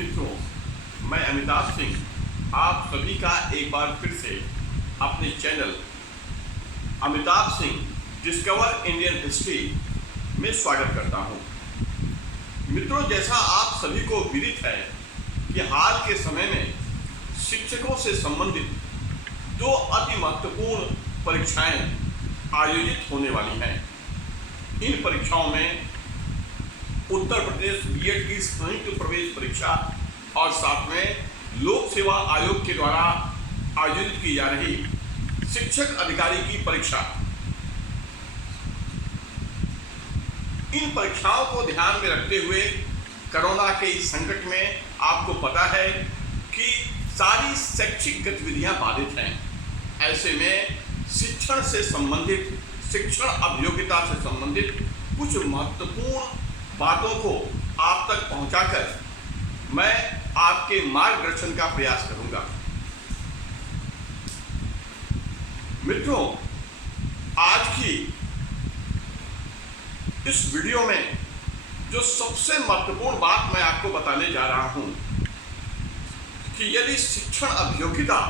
मित्रों, मैं अमिताभ सिंह आप सभी का एक बार फिर से अपने channel Amitabh Singh discover Indian history में स्वागत करता हूं। मित्रों, जैसा आप सभी को विदित है कि हाल के समय में शिक्षकों से संबंधित दो अति महत्वपूर्ण परीक्षाएं आयोजित होने वाली हैं। इन परीक्षाओं में उत्तर प्रदेश बीएड की संयुक्त प्रवेश परीक्षा और साथ में लोक सेवा आयोग के द्वारा आयोजित की जा रही शिक्षक अधिकारी की परीक्षा। इन परीक्षाओं को ध्यान में रखते हुए कोरोना के इस संकट में आपको पता है कि सारी शैक्षिक गतिविधियां बाधित हैं। ऐसे में शिक्षण से संबंधित, शिक्षण अभियोग्यता से संबंधित कुछ महत्वपूर्ण बातों को आप तक पहुंचाकर मैं आपके मार्गदर्शन का प्रयास करूंगा। मित्रों, आज की इस वीडियो में जो सबसे महत्वपूर्ण बात मैं आपको बताने जा रहा हूं कि यदि शिक्षण अभियोग्यता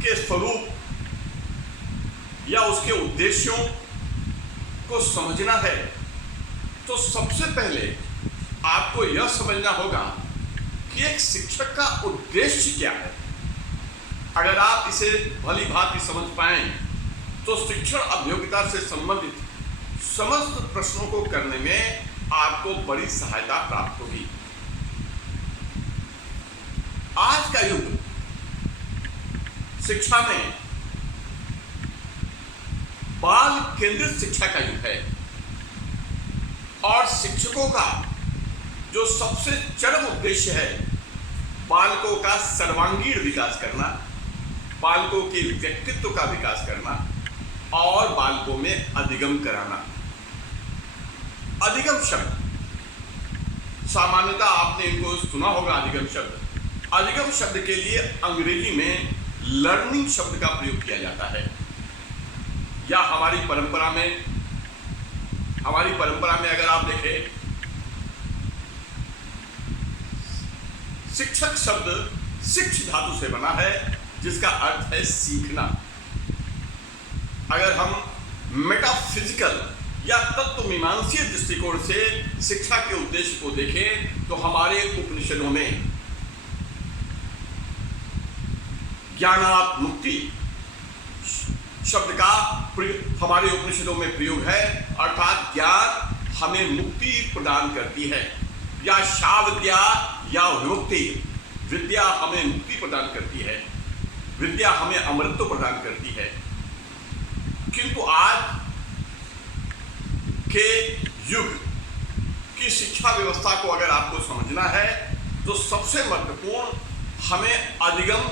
के स्वरूप या उसके उद्देश्यों को समझना है तो सबसे पहले आपको यह समझना होगा कि एक शिक्षक का उद्देश्य क्या है। अगर आप इसे भली भांति समझ पाएं तो शिक्षण अभियोग्यता से संबंधित समस्त प्रश्नों को करने में आपको बड़ी सहायता प्राप्त होगी। आज का युग शिक्षा में बाल केंद्रित शिक्षा का युग है और शिक्षकों का जो सबसे चरम उद्देश्य है बालकों का सर्वांगीण विकास करना, बालकों के व्यक्तित्व का विकास करना और बालकों में अधिगम कराना। अधिगम शब्द सामान्यतः आपने इनको सुना होगा। अधिगम शब्द के लिए अंग्रेजी में लर्निंग शब्द का प्रयोग किया जाता है। या हमारी परंपरा में अगर आप देखें, शिक्षक शब्द शिक्ष धातु से बना है जिसका अर्थ है सीखना। अगर हम मेटाफिजिकल या तत्व मीमांसीय दृष्टिकोण से शिक्षा के उद्देश्य को देखें तो हमारे उपनिषदों में ज्ञानात् मुक्ति शब्द का हमारे उपनिषदों में प्रयोग है, अर्थात ज्ञान हमें मुक्ति प्रदान करती है। या शाविद्या या विमुक्ति, विद्या हमें मुक्ति प्रदान करती है, विद्या हमें अमृतत्व प्रदान करती है। किंतु आज के युग की शिक्षा व्यवस्था को अगर आपको समझना है तो सबसे महत्वपूर्ण हमें अधिगम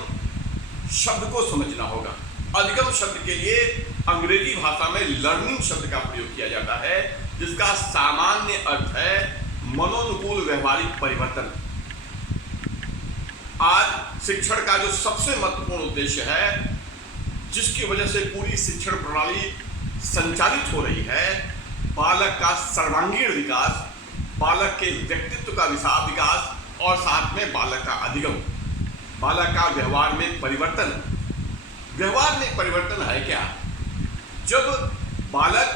शब्द को समझना होगा। अधिगम शब्द के लिए अंग्रेजी भाषा में लर्निंग शब्द का प्रयोग किया जाता है जिसका सामान्य अर्थ है मनोनुकूल व्यवहारिक परिवर्तन। आज शिक्षण का जो सबसे महत्वपूर्ण उद्देश्य है, जिसकी वजह से पूरी शिक्षण प्रणाली संचालित हो रही है, बालक का सर्वांगीण विकास, बालक के व्यक्तित्व का विकास और साथ में बालक का अधिगम, बालक का व्यवहार में परिवर्तन। व्यवहार में परिवर्तन है क्या? जब बालक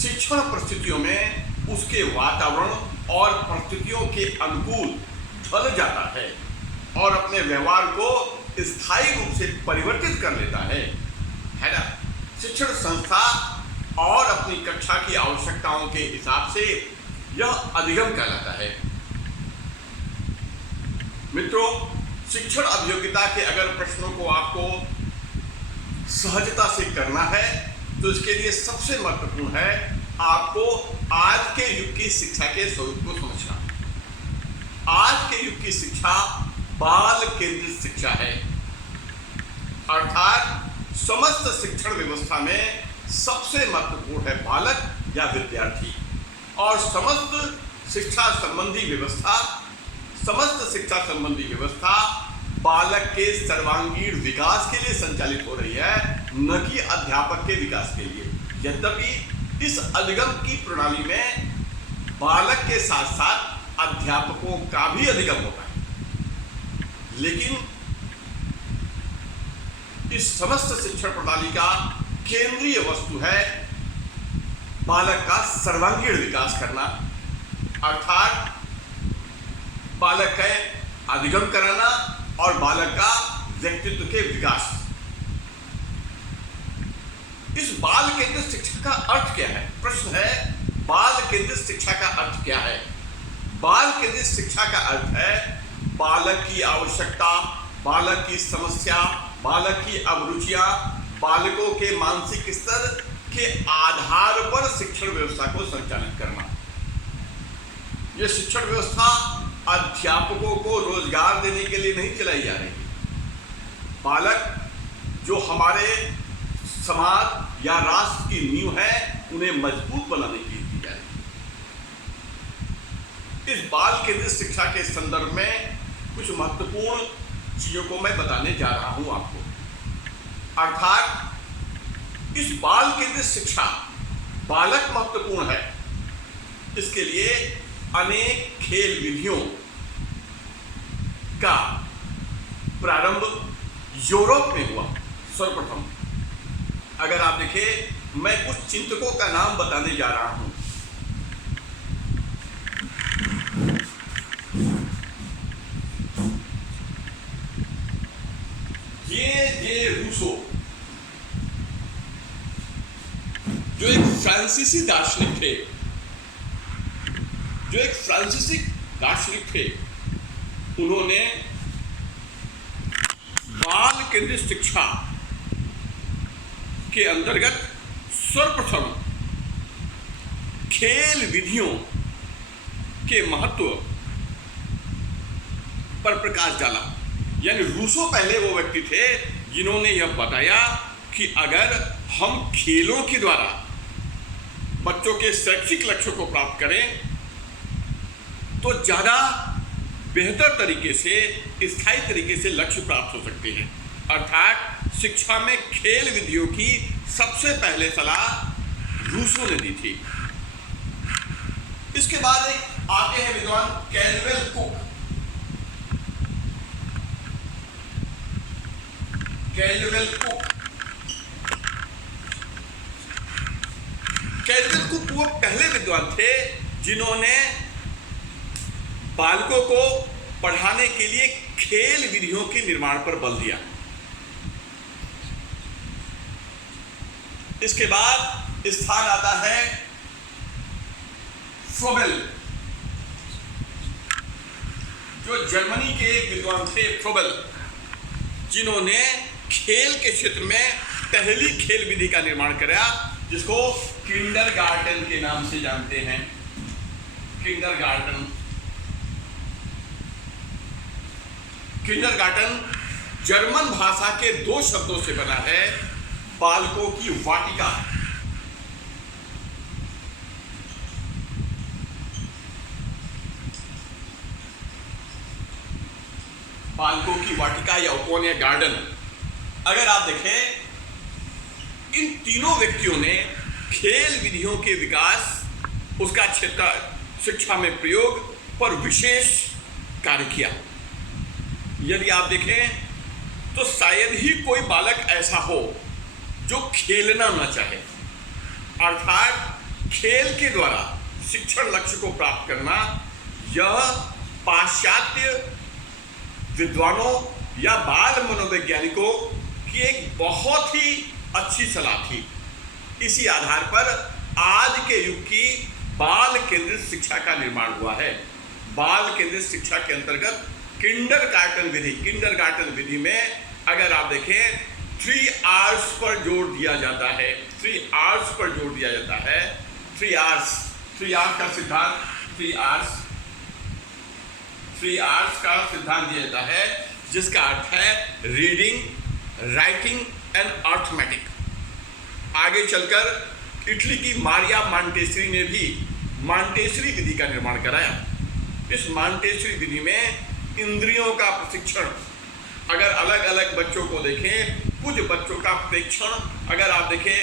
शिक्षण परिस्थितियों में उसके वातावरण और परिस्थितियों के अनुकूल ढल जाता है और अपने व्यवहार को स्थायी रूप से परिवर्तित कर लेता है ना? शिक्षण संस्था और अपनी कक्षा की आवश्यकताओं के हिसाब से यह अधिगम कहलाता है। मित्रों, शिक्षण अभियोग्यता के अगर प्रश्नों को आपको सहजता से करना है तो इसके लिए सबसे महत्वपूर्ण है आपको आज के युग की शिक्षा के स्वरूप को समझना। आज के युग की शिक्षा बाल केंद्रित शिक्षा है, अर्थात समस्त शिक्षण व्यवस्था में सबसे महत्वपूर्ण है बालक या विद्यार्थी। और समस्त शिक्षा संबंधी व्यवस्था बालक के सर्वांगीण विकास के लिए संचालित हो रही है, न कि अध्यापक के विकास के लिए। यद्यपि इस अधिगम की प्रणाली में बालक के साथ साथ अध्यापकों का भी अधिगम होता है, लेकिन इस समस्त शिक्षण प्रणाली का केंद्रीय वस्तु है बालक का सर्वांगीण विकास करना, अर्थात बालक का अधिगम कराना और बालक का व्यक्तित्व के विकास। इस बाल केंद्रित शिक्षा का अर्थ क्या है? प्रश्न है, बाल केंद्रित शिक्षा का अर्थ क्या है? बाल केंद्रित शिक्षा का अर्थ है बालक की आवश्यकता, बालक की समस्या, बालक की अभिरुचियां, बालकों के मानसिक स्तर के आधार पर शिक्षण व्यवस्था को संचालित करना। यह शिक्षण व्यवस्था अध्यापकों को रोजगार देने के लिए नहीं चलाई जा रही। बालक जो हमारे समाज या राष्ट्र की नींव है, उन्हें मजबूत बनाने के लिए दी जा रही। इस बाल केंद्रित शिक्षा के संदर्भ में कुछ महत्वपूर्ण चीजों को मैं बताने जा रहा हूं आपको। अर्थात इस बाल केंद्रित शिक्षा, बालक महत्वपूर्ण है, इसके लिए अनेक खेल विधियों का प्रारंभ यूरोप में हुआ सर्वप्रथम। अगर आप देखें, मैं कुछ चिंतकों का नाम बताने जा रहा हूं। ये रूसो, जो एक फ्रांसीसी दार्शनिक थे, उन्होंने बाल केंद्रित शिक्षा के अंतर्गत सर्वप्रथम खेल विधियों के महत्व पर प्रकाश डाला। यानी रूसो पहले वो व्यक्ति थे जिन्होंने यह बताया कि अगर हम खेलों के द्वारा बच्चों के शैक्षिक लक्ष्यों को प्राप्त करें तो ज़्यादा बेहतर तरीके से, स्थायी तरीके से लक्ष्य प्राप्त हो सकते हैं। अर्थात शिक्षा में खेल विधियों की सबसे पहले सलाह रूसो ने दी थी। इसके बाद एक आते हैं विद्वान कैलवेल कुक। कैलवेल कुक वो पहले विद्वान थे जिन्होंने बालकों को पढ़ाने के लिए खेल विधियों के निर्माण पर बल दिया। इसके बाद स्थान आता है फ्रोबेल, जो जर्मनी के एक विद्वान थे फ्रोबेल, जिन्होंने खेल के क्षेत्र में पहली खेल विधि का निर्माण कराया, जिसको किंडरगार्टन के नाम से जानते हैं। किंडरगार्टन जर्मन भाषा के दो शब्दों से बना है, बालकों की वाटिका। बालकों की वाटिका या ओपन या गार्डन। अगर आप देखें, इन तीनों व्यक्तियों ने खेल विधियों के विकास, उसका क्षेत्र शिक्षा में प्रयोग पर विशेष कार्य किया। यदि आप देखें तो शायद ही कोई बालक ऐसा हो जो खेलना न चाहे। अर्थात खेल के द्वारा शिक्षण लक्ष्य को प्राप्त करना, यह पाश्चात्य विद्वानों या बाल मनोवैज्ञानिकों की एक बहुत ही अच्छी सलाह थी। इसी आधार पर आज के युग की बाल केंद्रित शिक्षा का निर्माण हुआ है। बाल केंद्रित शिक्षा के अंतर्गत किंडरगार्टन विधि में अगर आप देखें 3 R's पर जोर दिया जाता है। 3 R's पर जोर दिया जाता है। 3 R's का सिद्धांत, 3 R's का सिद्धांत दिया जाता है, जिसका अर्थ है रीडिंग, राइटिंग एंड अर्थमेटिक। आगे चलकर इटली की मारिया मॉन्टेसरी ने भी मॉन्टेसरी विधि का निर्माण कराया। इस मॉन्टेसरी विधि में इंद्रियों का प्रशिक्षण, अगर अलग अलग बच्चों को देखें, कुछ बच्चों का प्रेक्षण अगर आप देखें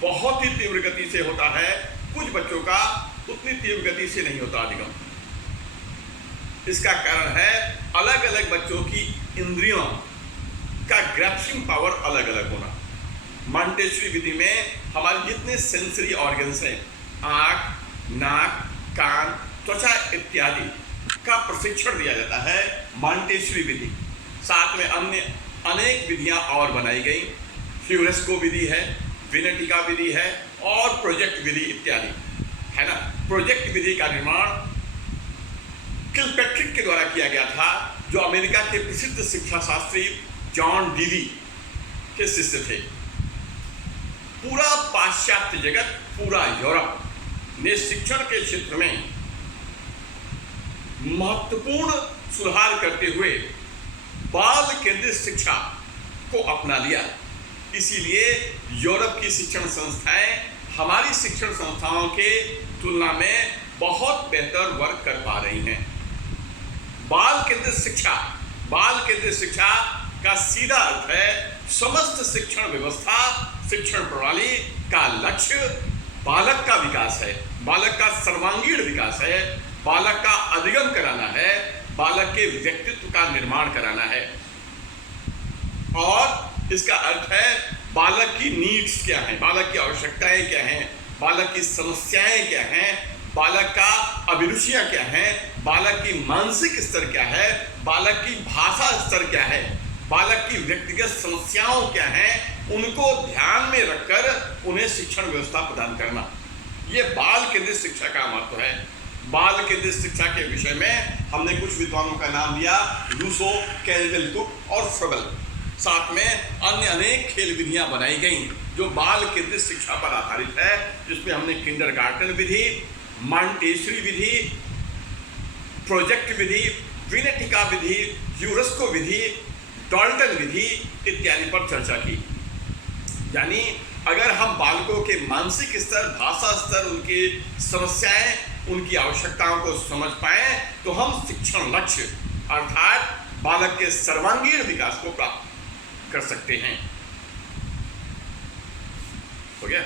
बहुत ही तीव्र गति से होता है, कुछ बच्चों का उतनी तीव्र गति से नहीं होता अधिगम। इसका कारण है अलग अलग बच्चों की इंद्रियों का ग्रैस्पिंग पावर अलग अलग होना। मॉन्टेसरी विधि में हमारे जितने सेंसरी ऑर्गन्स हैं, आँख, नाक, कान, त्वचा इत्यादि का प्रशिक्षण दिया जाता है मॉन्टेसरी विधि। साथ में अन्य अनेक विधियां और बनाई गई, फ्यूरेस्को विधि है, विनेटिका विधि है और प्रोजेक्ट विधि इत्यादि, है ना। प्रोजेक्ट विधि का निर्माण किलपैट्रिक के द्वारा किया गया था, जो अमेरिका के प्रसिद्ध शिक्षा शास्त्री जॉन डीवी के शिष्य थे। पूरा पाश्चात्य जगत, पूरा यूरोप ने शिक्षण के क्षेत्र में महत्वपूर्ण सुधार करते हुए बाल केंद्रित शिक्षा को अपना लिया। इसीलिए यूरोप की शिक्षण संस्थाएं हमारी शिक्षण संस्थाओं के तुलना में बहुत बेहतर वर्क कर पा रही हैं। बाल केंद्रित शिक्षा का सीधा अर्थ है समस्त शिक्षण व्यवस्था, शिक्षण प्रणाली का लक्ष्य बालक का विकास है, बालक का सर्वांगीण विकास है, बालक का अधिगम कराना है, बालक के व्यक्तित्व का निर्माण कराना है। और इसका अर्थ है बालक की नीड्स क्या हैं, बालक की आवश्यकताएं क्या हैं, बालक की समस्याएं क्या हैं, बालक का अभिरुचियां क्या हैं, बालक की मानसिक स्तर क्या है, बालक की भाषा स्तर क्या है, बालक की व्यक्तिगत समस्याओं क्या हैं, उनको ध्यान में रखकर उन्हें शिक्षण व्यवस्था प्रदान करना। ये बाल केंद्रित शिक्षा का महत्व है। बाल केंद्रित शिक्षा के विषय में हमने कुछ विद्वानों का नाम लिया, रूसो, कैल्विन कुक और फ्रेबल। साथ में अन्य अनेक खेल विधियां बनाई गई जो बाल केंद्रित शिक्षा पर आधारित है, जिसमें हमने किंडरगार्टन विधि, मॉन्टेसरी विधि, प्रोजेक्ट विधि, विनेटिका विधि, यूरेस्को विधि, डॉल्टन विधि इत्यादि पर चर्चा की। यानी अगर हम बालकों के मानसिक स्तर, भाषा स्तर, उनकी समस्याएं, उनकी आवश्यकताओं को समझ पाए तो हम शिक्षण लक्ष्य अर्थात बालक के सर्वांगीण विकास को प्राप्त कर सकते हैं। हो गया।